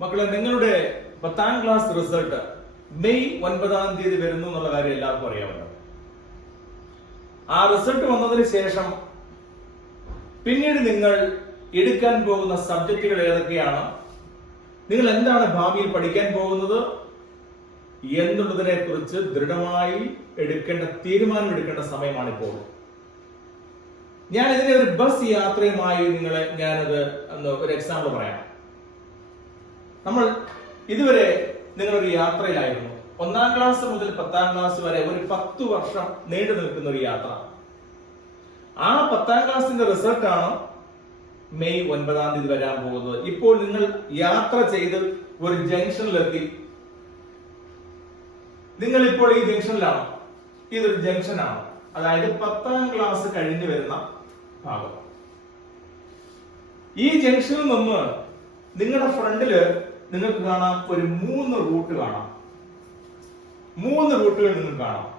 മക്കളെ നിങ്ങളുടെ പത്താം ക്ലാസ് റിസൾട്ട് മെയ് ഒൻപതാം തീയതി വരുന്നു എന്നുള്ള കാര്യം എല്ലാവർക്കും അറിയാമല്ലോ. ആ റിസൾട്ട് വന്നതിന് ശേഷം പിന്നീട് നിങ്ങൾ എടുക്കാൻ പോകുന്ന സബ്ജക്റ്റുകൾ ഏതൊക്കെയാണ്? നിങ്ങൾ എന്താണ് ഭാവിയിൽ പഠിക്കാൻ പോകുന്നത്? എന്നുള്ളതിനെ കുറിച്ച് ദൃഢമായി എടുക്കേണ്ട തീരുമാനം എടുക്കേണ്ട സമയമാണ് ഇപ്പോൾ ഞാൻ ഇതിനെ ഒരു ബസ് യാത്രയുമായി നിങ്ങളെ ഞാനത് ഒരു എക്സാമ്പിൾ പറയാം. നമ്മൾ ഇതുവരെ നിങ്ങളൊരു യാത്രയിലായിരുന്നു. ഒന്നാം ക്ലാസ് മുതൽ പത്താം ക്ലാസ് വരെ ഒരു പത്തു വർഷം നീണ്ടു നിൽക്കുന്ന ഒരു യാത്ര. ആ പത്താം ക്ലാസ്സിന്റെ റിസൾട്ടാണ് മെയ് ഒൻപതാം തീയതി വരാൻ പോകുന്നത്. ഇപ്പോൾ നിങ്ങൾ യാത്ര ചെയ്ത് ഒരു ജംഗ്ഷനിലെത്തി. നിങ്ങൾ ഇപ്പോൾ ഈ ജംഗ്ഷനിലാണ്? ഇതൊരു ജംഗ്ഷനാണ്? അതായത് പത്താം ക്ലാസ് കഴിഞ്ഞു വരുന്ന ഭാഗം. ഈ ജംഗ്ഷനിൽ നിന്ന് നിങ്ങളുടെ ഫ്രണ്ടിൽ നിങ്ങൾക്ക് കാണാം ഒരു മൂന്ന് റൂട്ട് കാണാം. മൂന്ന് റൂട്ടുകൾ നിങ്ങൾക്ക് കാണാം.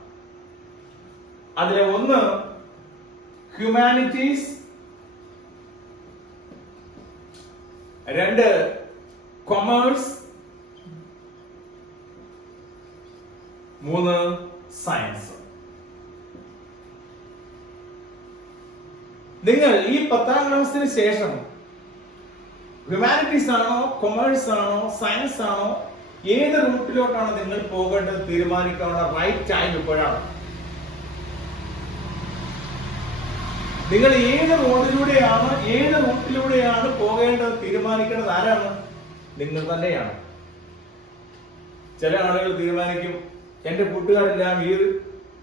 അതിലെ ഒന്ന് ഹ്യൂമാനിറ്റീസ് രണ്ട് കൊമേഴ്സ് മൂന്ന് സയൻസ് നിങ്ങൾ ഈ പത്താം ക്ലാസ്സിന് ശേഷം ഹ്യൂമാനിറ്റീസ് ആണോ കൊമേഴ്സ് ആണോ സയൻസ് ആണോ ഏത് റൂട്ടിലോട്ടാണ് നിങ്ങൾ പോകേണ്ടത് തീരുമാനിക്കാനുള്ള റൈറ്റ് ടൈം ഇപ്പോഴാണ്. നിങ്ങൾ ഏത് റോഡിലൂടെയാണ് ഏത് റൂട്ടിലൂടെയാണ് പോകേണ്ടത് തീരുമാനിക്കേണ്ടത് ആരാണ്? നിങ്ങൾ തന്നെയാണ്. ചില ആളുകൾ തീരുമാനിക്കും എന്റെ കൂട്ടുകാരെല്ലാം ഈ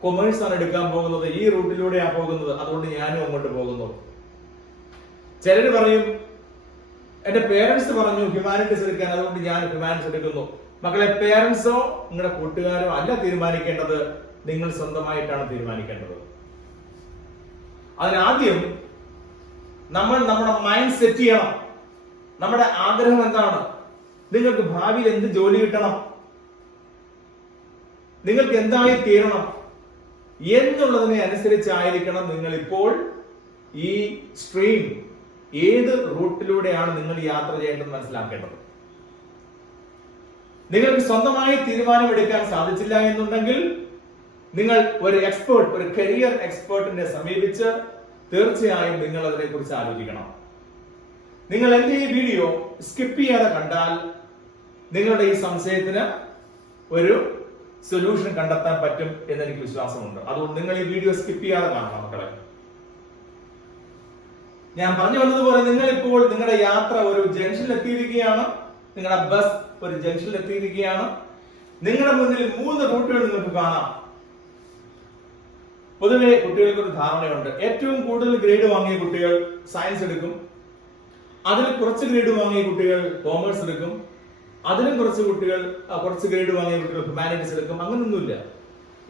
കൊമേഴ്സ് ആണ് എടുക്കാൻ പോകുന്നത് ഈ റൂട്ടിലൂടെയാണ് പോകുന്നത് അതുകൊണ്ട് ഞാനും അങ്ങോട്ട് പോകുന്നു. ചിലര് പറയും എന്റെ പേരൻസ് പറഞ്ഞു ഹ്യൂമാനിറ്റീസ് എടുക്കാൻ. അതുകൊണ്ട് ഞാൻ ഹ്യൂമാനിറ്റീസ് എടുക്കുന്നു. മക്കളെ പേരൻസോ നിങ്ങളുടെ കൂട്ടുകാരോ അല്ല തീരുമാനിക്കേണ്ടത് നിങ്ങൾ സ്വന്തമായിട്ടാണ് തീരുമാനിക്കേണ്ടത്. അതിനാദ്യം നമ്മൾ നമ്മുടെ മൈൻഡ് സെറ്റ് ചെയ്യണം. നമ്മുടെ ആഗ്രഹം എന്താണ്? നിങ്ങൾക്ക് ഭാവിയിൽ എന്ത് ജോലി കിട്ടണം? നിങ്ങൾക്ക് എന്തായി തീരണം? എന്നുള്ളതിനെ അനുസരിച്ചായിരിക്കണം നിങ്ങൾ ഇപ്പോൾ ഈ സ്ട്രീം ഏത് റൂട്ടിലൂടെയാണ് നിങ്ങൾ യാത്ര ചെയ്യേണ്ടത് മനസ്സിലാക്കേണ്ടത്? നിങ്ങൾക്ക് സ്വന്തമായി തീരുമാനമെടുക്കാൻ സാധിച്ചില്ല എന്നുണ്ടെങ്കിൽ നിങ്ങൾ ഒരു എക്സ്പേർട്ട് ഒരു കരിയർ എക്സ്പേർട്ടിനെ സമീപിച്ച് തീർച്ചയായും നിങ്ങൾ അതിനെ കുറിച്ച് ആലോചിക്കണം. നിങ്ങൾ എന്റെ ഈ വീഡിയോ സ്കിപ്പ് ചെയ്യാതെ കണ്ടാൽ നിങ്ങളുടെ ഈ സംശയത്തിന് ഒരു സൊല്യൂഷൻ കണ്ടെത്താൻ പറ്റും എന്ന് എനിക്ക് വിശ്വാസമുണ്ട്. അതുകൊണ്ട് നിങ്ങൾ ഈ വീഡിയോ സ്കിപ്പ് ചെയ്യാതെ കാണണം മക്കളെ. ഞാൻ പറഞ്ഞു വന്നതുപോലെ നിങ്ങൾ ഇപ്പോൾ നിങ്ങളുടെ യാത്ര ഒരു ജംഗ്ഷനിൽ എത്തിയിരിക്കുകയാണ് നിങ്ങളുടെ ബസ് ഒരു ജംഗ്ഷനിൽ എത്തിയിരിക്കുകയാണ് നിങ്ങളുടെ മുന്നിൽ മൂന്ന് റൂട്ടുകൾ നിങ്ങൾക്ക് കാണാം. പൊതുവെ കുട്ടികൾക്ക് ഒരു ധാരണയുണ്ട്. ഏറ്റവും കൂടുതൽ ഗ്രേഡ് വാങ്ങിയ കുട്ടികൾ സയൻസ് എടുക്കും. അതിൽ കുറച്ച് ഗ്രേഡ് വാങ്ങിയ കുട്ടികൾ കോമേഴ്സ് എടുക്കും. അതിലും കുറച്ച് കുട്ടികൾ കുറച്ച് ഗ്രേഡ് വാങ്ങിയ കുട്ടികൾ ഹ്യൂമാനിറ്റീസ് എടുക്കും. അങ്ങനൊന്നുമില്ല.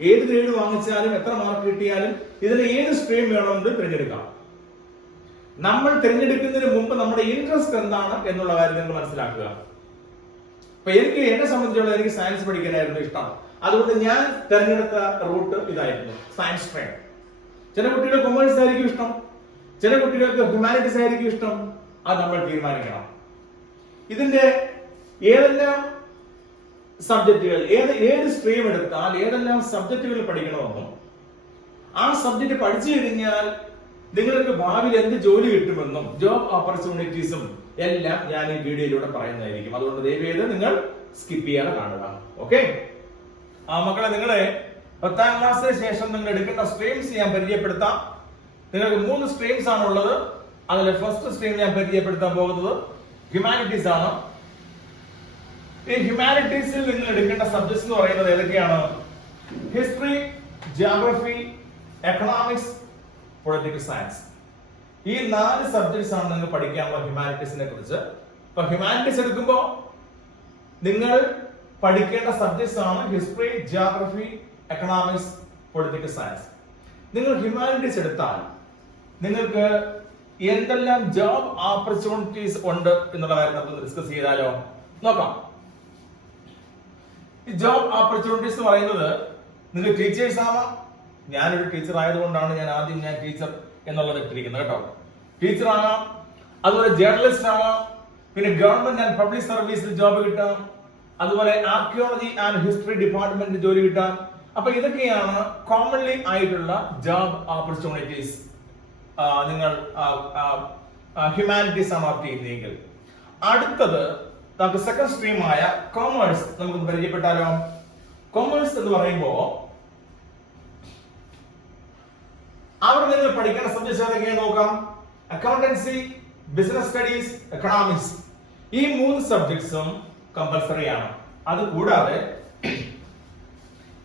ഏത് ഗ്രേഡ് വാങ്ങിച്ചാലും എത്ര മാർക്ക് കിട്ടിയാലും ഇതിൽ ഏത് സ്ട്രീം വേണമെന്ന് തിരഞ്ഞെടുക്കാം. നമ്മൾ തിരഞ്ഞെടുക്കുന്നതിന് മുമ്പ് നമ്മുടെ ഇൻട്രസ്റ്റ് എന്താണ് എന്നുള്ള കാര്യം നിങ്ങൾ മനസ്സിലാക്കുക. അപ്പൊ എനിക്ക് എന്നെ സംബന്ധിച്ചുള്ള എനിക്ക് സയൻസ് പഠിക്കാനായിരുന്നു ഇഷ്ടം. അതുകൊണ്ട് ഞാൻ തിരഞ്ഞെടുത്ത റൂട്ട് ഇതായിരുന്നു സയൻസ് ട്രെയിൻ ചില കുട്ടികൾ കൊമേഴ്സ് ആയിരിക്കും ഇഷ്ടം. ചില കുട്ടികൾക്ക് ഹ്യൂമാനിറ്റീസ് ആയിരിക്കും ഇഷ്ടം. അത് നമ്മൾ തീരുമാനിക്കണം. ഇതിന്റെ ഏതെല്ലാം സബ്ജക്റ്റുകൾ ഏത് ഏത് സ്ട്രീം എടുത്താൽ ഏതെല്ലാം സബ്ജക്റ്റുകൾ പഠിക്കണമെന്നും ആ സബ്ജക്റ്റ് പഠിച്ചു കഴിഞ്ഞാൽ നിങ്ങൾക്ക് ഭാവിയിൽ എന്ത് ജോലി കിട്ടുമെന്നും ജോബ് ഓപ്പർച്യൂണിറ്റീസും എല്ലാം ഞാൻ ഈ വീഡിയോയിലൂടെ പറയുന്നതായിരിക്കും. അതുകൊണ്ട് ദയവേത് നിങ്ങൾ സ്കിപ്പ് ചെയ്യാതെ കാണുക. ഓക്കെ ആ മക്കളെ നിങ്ങളെ പത്താം ക്ലാസ്സിന് ശേഷം നിങ്ങൾ എടുക്കേണ്ട സ്ട്രീംസ് ഞാൻ പരിചയപ്പെടുത്താം. നിങ്ങൾക്ക് മൂന്ന് സ്ട്രീംസ് ആണ് ഉള്ളത് അതിലെ ഫസ്റ്റ് സ്ട്രീം ഞാൻ പരിചയപ്പെടുത്താൻ പോകുന്നത് ഹ്യൂമാനിറ്റീസ് ആണ്. ഈ ഹ്യൂമാനിറ്റീസിൽ നിങ്ങൾ എടുക്കേണ്ട സബ്ജക്ട്സ് എന്ന് പറയുന്നത് ഏതൊക്കെയാണ്? History geography economics political science ഈ നാല് സബ്ജക്ട്സ് ആണ് നിങ്ങൾ പഠിക്കാനുള്ള ഹ്യൂമാനിറ്റീസിനെ കുറിച്ച്. ഇപ്പൊ ഹ്യൂമാനിറ്റീസ് എടുക്കുമ്പോൾ നിങ്ങൾ പഠിക്കേണ്ട സബ്ജക്ട്സ് ആണ് history geography economics political science നിങ്ങൾ ഹ്യൂമാനിറ്റീസ് എടുത്താൽ നിങ്ങൾക്ക് എന്തെല്ലാം ജോബ് ഓപ്പർച്യൂണിറ്റീസ് ഉണ്ട് എന്നുള്ള കാര്യം നമുക്ക് ഡിസ്കസ് ചെയ്താലോ? നോക്കാം. ഈ ജോബ് ഓപ്പർച്യൂണിറ്റീസ് എന്ന് പറയുന്നത് നിങ്ങൾ ടീച്ചേഴ്സ് ആവാം ഞാനൊരു ടീച്ചർ ആയതുകൊണ്ടാണ് ഞാൻ ആദ്യം ഞാൻ ടീച്ചർ എന്നുള്ളത് ഇട്ടിരിക്കുന്നത് കേട്ടോ. ടീച്ചർ ആവാം അതുപോലെ ജേർണലിസ്റ്റ് ആവാം പിന്നെ ഗവൺമെന്റ് ആൻഡ് പബ്ലിക് സർവീസിൽ ജോബ് കിട്ടാം അതുപോലെ ആർക്കിയോളജി ആൻഡ് ഹിസ്റ്ററി ഡിപ്പാർട്ട്മെന്റിൽ ജോലി കിട്ടാം. അപ്പൊ ഇതൊക്കെയാണ് കോമൺലി ആയിട്ടുള്ള ജോബ് ഓപ്പർച്യൂണിറ്റീസ് നിങ്ങൾ ഹ്യൂമാനിറ്റീസ് ആണ് ഓപ്റ്റ് ചെയ്യുന്നതെങ്കിൽ. അടുത്തത് നമുക്ക് സെക്കൻഡ് സ്ട്രീം ആയ കോമേഴ്സ് നമുക്ക് പരിചയപ്പെട്ടാലോ? കോമേഴ്സ് എന്ന് പറയുമ്പോ അവിടെ നിങ്ങൾ പഠിക്കേണ്ട സബ്ജക്ട്സ് ഏതൊക്കെയാണ് നോക്കാം. അക്കൗണ്ടൻസി ബിസിനസ് സ്റ്റഡീസ് എക്കണോമിക്സ് ഈ മൂന്ന് സബ്ജക്ട്സും കമ്പൽസറി ആണ്. അത് കൂടാതെ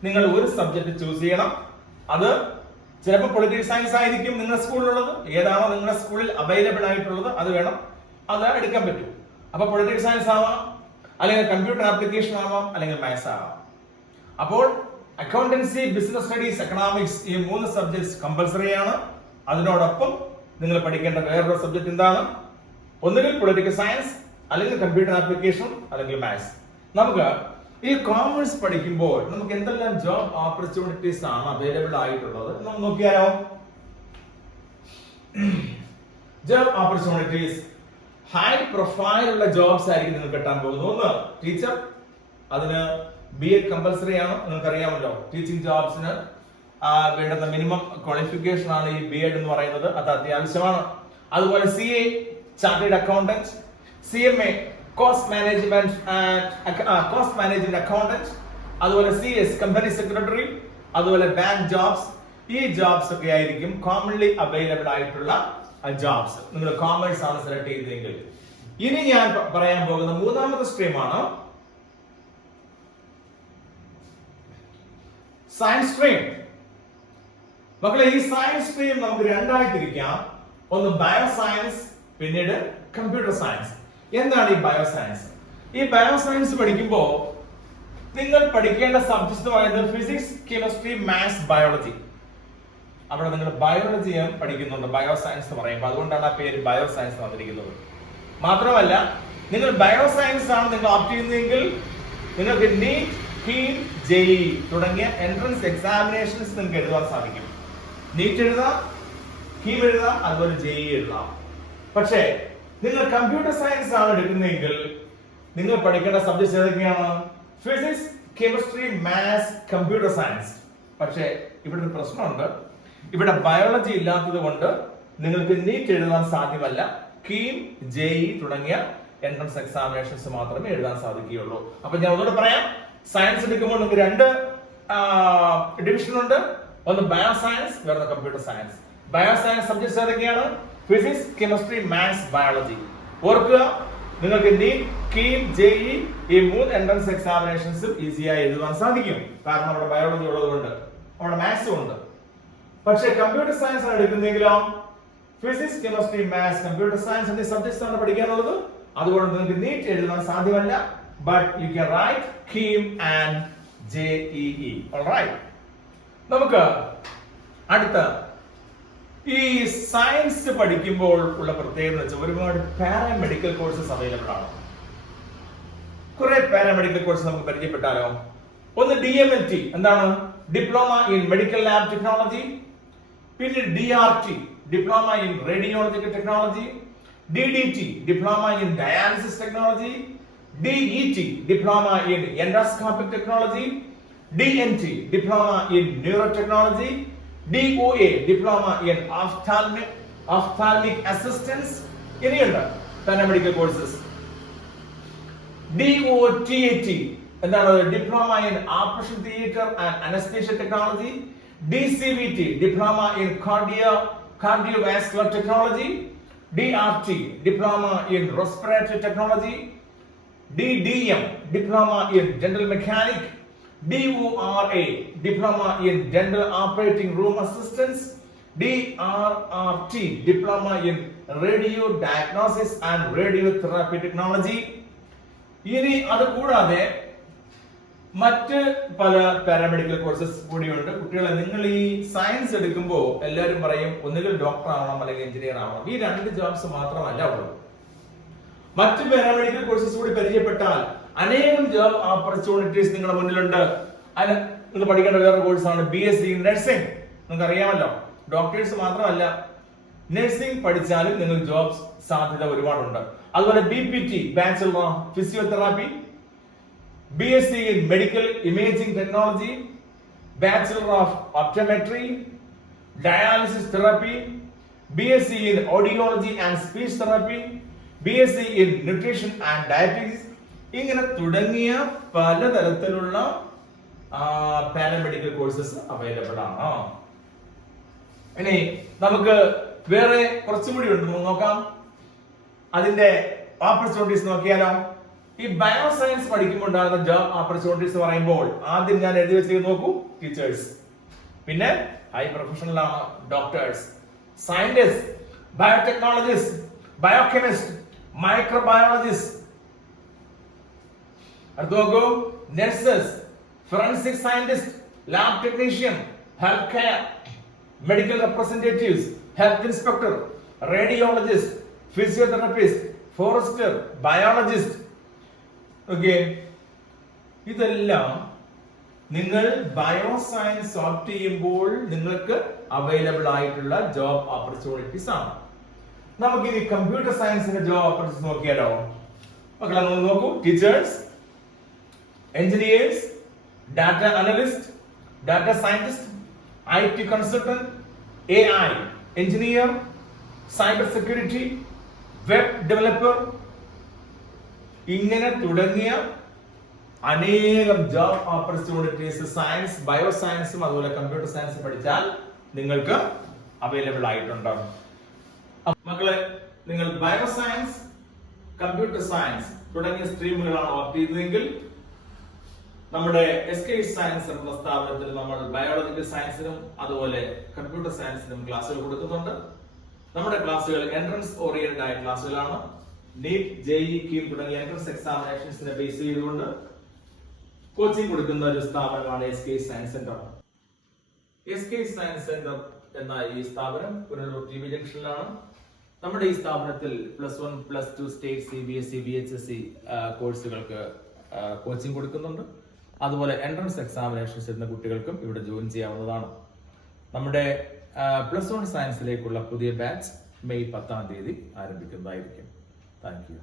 നിങ്ങൾ ഒരു സബ്ജക്ട് ചൂസ് ചെയ്യണം. അത് ചിലപ്പോൾ പൊളിറ്റിക്കൽ സയൻസ് ആയിരിക്കും നിങ്ങളുടെ സ്കൂളിലുള്ളത്. ഏതാണോ നിങ്ങളുടെ സ്കൂളിൽ അവൈലബിൾ ആയിട്ടുള്ളത് അത് വേണം. അത് എടുക്കാൻ പറ്റും. അപ്പൊ പൊളിറ്റിക്കൽ സയൻസ് ആവാം അല്ലെങ്കിൽ കമ്പ്യൂട്ടർ ആപ്ലിക്കേഷൻ ആവാം അല്ലെങ്കിൽ മാത്സ് ആവാം. അപ്പോൾ അക്കൗണ്ടൻസി ബിസിനസ് സ്റ്റഡീസ് എക്കണോമിക്സ് ഈ മൂന്ന് സബ്ജക്ട്സ് കമ്പൽസറി ആണ്. അതിനോടൊപ്പം നിങ്ങൾ പഠിക്കേണ്ട വേറൊരു സബ്ജക്ട് എന്താണ്? ഒന്നുകിൽ പൊളിറ്റിക്കൽ സയൻസ് അല്ലെങ്കിൽ കമ്പ്യൂട്ടർ ആപ്ലിക്കേഷൻ അല്ലെങ്കിൽ മാത്സ് നമുക്ക് ഈ കോമേഴ്സ് പഠിക്കുമ്പോൾ നമുക്ക് എന്തെല്ലാം ജോബ് ഓപ്പർച്യൂണിറ്റീസ് ആണ് അവൈലബിൾ ആയിട്ടുള്ളത് നമുക്ക് നോക്കിയാലോ? ജോബ് ഓപ്പർച്യൂണിറ്റീസ് ഹൈ പ്രൊഫൈൽ ഉള്ള ജോബ്സ് ആയിരിക്കും നിങ്ങൾ കിട്ടാൻ പോകുന്നത്. ഒന്ന് ടീച്ചർ അതിന് ബി എഡ് കമ്പൽസറി ആണ്. നിങ്ങൾക്ക് അറിയാമല്ലോ ടീച്ചിങ് ജോബ്സിന് വേണ്ടുന്ന മിനിമം ക്വാളിഫിക്കേഷൻ ആണ് ഈ ബി എഡ് എന്ന് പറയുന്നത്. അത് അത്യാവശ്യമാണ്. അതുപോലെ C A chartered accountant C M A cost management cost management accountant അതുപോലെ സി എസ് കമ്പനി സെക്രട്ടറി അതുപോലെ ബാങ്ക് ജോബ്സ് ഈ ജോബ്സ് ഒക്കെ ആയിരിക്കും കോമൺലി അവൈലബിൾ ആയിട്ടുള്ള ജോബ്സ് നിങ്ങൾ കോമേഴ്സ് ആണ് സെലക്ട് ചെയ്തതെങ്കിൽ. ഇനി ഞാൻ പറയാൻ പോകുന്ന മൂന്നാമത്തെ സ്ട്രീമാണ് സയൻസ് സ്ട്രീം മക്കളെ ഈ സയൻസ് സ്ട്രീം നമുക്ക് രണ്ടായി തിരിക്കാം ഒന്ന് ബയോ സയൻസ് പിന്നീട് കമ്പ്യൂട്ടർ സയൻസ് എന്താണ് ഈ ബയോ സയൻസ് ഈ ബയോ സയൻസ് പഠിക്കുമ്പോൾ നിങ്ങൾ പഠിക്കേണ്ട സബ്ജക്ട് എന്ന് പറയുന്നത് ഫിസിക്സ് കെമിസ്ട്രി മാത്സ് ബയോളജി അവിടെ നിങ്ങൾ ബയോളജി പഠിക്കുന്നുണ്ട് ബയോ സയൻസ് എന്ന് പറയുമ്പോൾ അതുകൊണ്ടാണ് ആ പേര് ബയോ സയൻസ് വന്നിരിക്കുന്നത്. മാത്രമല്ല നിങ്ങൾ ബയോ സയൻസ് ആണ് നിങ്ങൾ ഓപ്റ്റ് ചെയ്യുന്നതെങ്കിൽ നിങ്ങൾക്ക് നീറ്റ് കീം ജെഇ തുടങ്ങിയ എൻട്രൻസ് എക്സാമിനേഷൻസ് നിങ്ങൾക്ക് എഴുതാൻ സാധിക്കും. നീറ്റ് എഴുതാം ഭീം എഴുതാം അതുപോലെ ജെഇ എഴുതാം. പക്ഷേ നിങ്ങൾ കമ്പ്യൂട്ടർ സയൻസ് ആണ് എടുക്കുന്നതെങ്കിൽ നിങ്ങൾ പഠിക്കേണ്ട സബ്ജക്ട്സ് ഏതൊക്കെയാണ്? Physics chemistry maths computer science പക്ഷേ ഇവിടെ ഒരു പ്രശ്നമുണ്ട്. ഇവിടെ ബയോളജി ഇല്ലാത്തത് കൊണ്ട് നിങ്ങൾക്ക് നീറ്റ് എഴുതാൻ സാധ്യമല്ല. കീം ജെഇ തുടങ്ങിയ എൻട്രൻസ് എക്സാമിനേഷൻസ് മാത്രമേ എഴുതാൻ സാധിക്കുകയുള്ളൂ. അപ്പൊ ഞാൻ ഒന്നുകൂടെ പറയാം. സയൻസ് എടുക്കുമ്പോൾ നമുക്ക് രണ്ട് ഡിവിഷൻ ഉണ്ട്. ഒന്ന് ബയോ സയൻസ് വേറെ computer science bio science subjects ഏതൊക്കെയാണ്? ഫിസിക്സ് കെമിസ്ട്രി മാത്സ് ബയോളജി ഓർക്കുക നിങ്ങൾക്ക് നീറ്റ് കീം ജെഇ ഈ മൂന്ന് എൻട്രൻസ് എക്സാമിനേഷൻസും ഈസിയായി എഴുതുവാൻ സാധിക്കും. കാരണം അവിടെ ബയോളജി ഉള്ളതുകൊണ്ട്. അവിടെ മാത്സും ഉണ്ട്. പക്ഷെ കമ്പ്യൂട്ടർ സയൻസ് ആണ് എടുക്കുന്നെങ്കിലോ physics chemistry maths computer science എന്നീ സബ്ജക്ട്സ് ആണ് പഠിക്കാനുള്ളത്. അതുകൊണ്ട് നിങ്ങൾക്ക് നീറ്റ് എഴുതാൻ സാധ്യമല്ല. But you can write KEAM and -E. E right നമുക്ക് അടുത്ത ഈ സയൻസ് പഠിക്കുമ്പോൾ ഉള്ള പ്രത്യേകത വെച്ചാൽ ഒരുപാട് പാരാമെഡിക്കൽ കോഴ്സസ് അവൈലബിൾ ആണ്. കുറെ പാരാമെഡിക്കൽ കോഴ്സ് നമുക്ക് പരിചയപ്പെട്ടാലോ? ഒന്ന് ഡി എം എൽ ടി എന്താണ്? Diploma in medical lab technology പിന്നെ D R T diploma in radiological technology D D T diploma in dialysis technology D E T diploma in endoscopic technology D N T diploma in neuro technology D O A diploma in ophthalmic ophthalmic assistance ഇനിയുണ്ട് paramedical courses D O T A T എന്താണ്? Diploma in operation theatre and anaesthesia technology D C V T diploma in cardio cardiovascular technology D R T diploma in respiratory technology D D M diploma in general mechanic D O R A diploma in general operating room assistance D R R T diploma in radio diagnosis and radio therapy technology ഇനി അത് കൂടാതെ മറ്റ് പല paramedical courses കൂടിയുണ്ട്. കുട്ടികളെ നിങ്ങൾ ഈ science എടുക്കുമ്പോൾ എല്ലാവരും പറയും ഒന്നുകിൽ ഡോക്ടർ ആവണം അല്ലെങ്കിൽ എഞ്ചിനീയർ ആവണം. ഈ രണ്ട് ജോബ്സ് മാത്രമല്ല ഉള്ളത് മറ്റ് പാരാമെഡിക്കൽ കോഴ്സസ് കൂടി പരിചയപ്പെട്ടാൽ അനേകം ജോബ് ഓപ്പർച്യൂണിറ്റീസ് നിങ്ങളുടെ മുന്നിലുണ്ട്. അല്ല നിങ്ങൾ പഠിക്കേണ്ട വേറെ കോഴ്സാണ് ബി എസ് സി നഴ്സിംഗ് നിങ്ങൾക്ക് അറിയാമല്ലോ ഡോക്ടേഴ്സ് മാത്രമല്ല നഴ്സിംഗ് പഠിച്ചാലും നിങ്ങൾ ജോബ് സാധ്യത ഒരുപാടുണ്ട്. അതുപോലെ B P T bachelor of physiotherapy B S C in medical imaging technology bachelor of optometry dialysis therapy B S C in audiology and speech therapy B S C in nutrition and diabetes ഇങ്ങനെ തുടങ്ങിയ പലതരത്തിലുള്ള paramedical courses available ആണ്. ഇനി നമുക്ക് വേറെ കുറച്ചും കൂടി ഉണ്ട്. നോക്കാം. അതിന്റെ ഓപ്പർച്യൂണിറ്റീസ് നോക്കിയാലോ. ഈ ബയോ സയൻസ് പഠിക്കുമ്പോൾ ഉണ്ടാകുന്ന ജോബ് ഓപ്പർച്യൂണിറ്റീസ് പറയുമ്പോൾ ആദ്യം ഞാൻ എഴുതി വെച്ചിരിക്കുന്നത് നോക്കൂ ടീച്ചേഴ്സ് പിന്നെ ഹൈ പ്രൊഫഷണൽ ആണ് doctors scientist biotechnologist biochemist microbiologist അടുത്ത് നോക്കൂ. Nurses forensic scientist lab technician health care medical representatives health inspector radiologist physiotherapist forester biologist okay ഇതെല്ലാം നിങ്ങൾ ബയോ സയൻസ് ഓപ്റ്റ് ചെയ്യുമ്പോൾ നിങ്ങൾക്ക് അവൈലബിൾ ആയിട്ടുള്ള ജോബ് ഓപ്പർച്യൂണിറ്റീസ് ആണ്. നമുക്ക് ഇനി കമ്പ്യൂട്ടർ സയൻസിന്റെ ജോബ് ഓപ്പർച്യൂണിറ്റീസ് നോക്കിയാലോ? മക്കളെ നമ്മൾ നോക്കൂ. Teachers engineers data analyst data scientist I T consultant A I engineer cyber security web developer ഇങ്ങനെ തുടങ്ങിയ അനേകം ജോബ് ഓപ്പർച്യൂണിറ്റീസ് സയൻസ് ബയോ സയൻസും അതുപോലെ കമ്പ്യൂട്ടർ സയൻസ് പഠിച്ചാൽ നിങ്ങൾക്ക് അവൈലബിൾ ആയിട്ടുണ്ട്. അപ്പൊ മക്കളെ നിങ്ങൾ ബയോ സയൻസ് കമ്പ്യൂട്ടർ സയൻസ് തുടങ്ങിയ സ്ട്രീമുകളാണ് വർക്ക് ചെയ്തതെങ്കിൽ നമ്മുടെ എസ് കെ സയൻസ് എന്ന സ്ഥാപനത്തിൽ നമ്മൾ ബയോളജിക്കൽ സയൻസിനും അതുപോലെ കമ്പ്യൂട്ടർ സയൻസിനും ക്ലാസ്സുകൾ കൊടുക്കുന്നുണ്ട്. നമ്മുടെ ക്ലാസ്സുകൾ എൻട്രൻസ് ഓറിയന്റഡ് ആയ ക്ലാസ്സുകളാണ് നീറ്റ് ജെഇ കീം തുടങ്ങിയ എൻട്രൻസ് എക്സാമിനേഷൻസിനെ ബേസ് ചെയ്തുകൊണ്ട് കോച്ചിങ് കൊടുക്കുന്ന ഒരു സ്ഥാപനമാണ് S K science centre S K science centre എന്ന ഈ സ്ഥാപനം പുനലൂർ ടി വി ജംഗ്ഷനിലാണ്. നമ്മുടെ ഈ സ്ഥാപനത്തിൽ plus one plus two state C B S C B H S C കോഴ്സുകൾക്ക് കോച്ചിങ് കൊടുക്കുന്നുണ്ട്. അതുപോലെ എൻട്രൻസ് എക്സാമിനേഷൻസ് എന്ന കുട്ടികൾക്കും ഇവിടെ ജോയിൻ ചെയ്യാവുന്നതാണ്. നമ്മുടെ പ്ലസ് വൺ സയൻസിലേക്കുള്ള പുതിയ ബാച്ച് മെയ് പത്താം തീയതി ആരംഭിക്കുന്നതായിരിക്കും. Thank you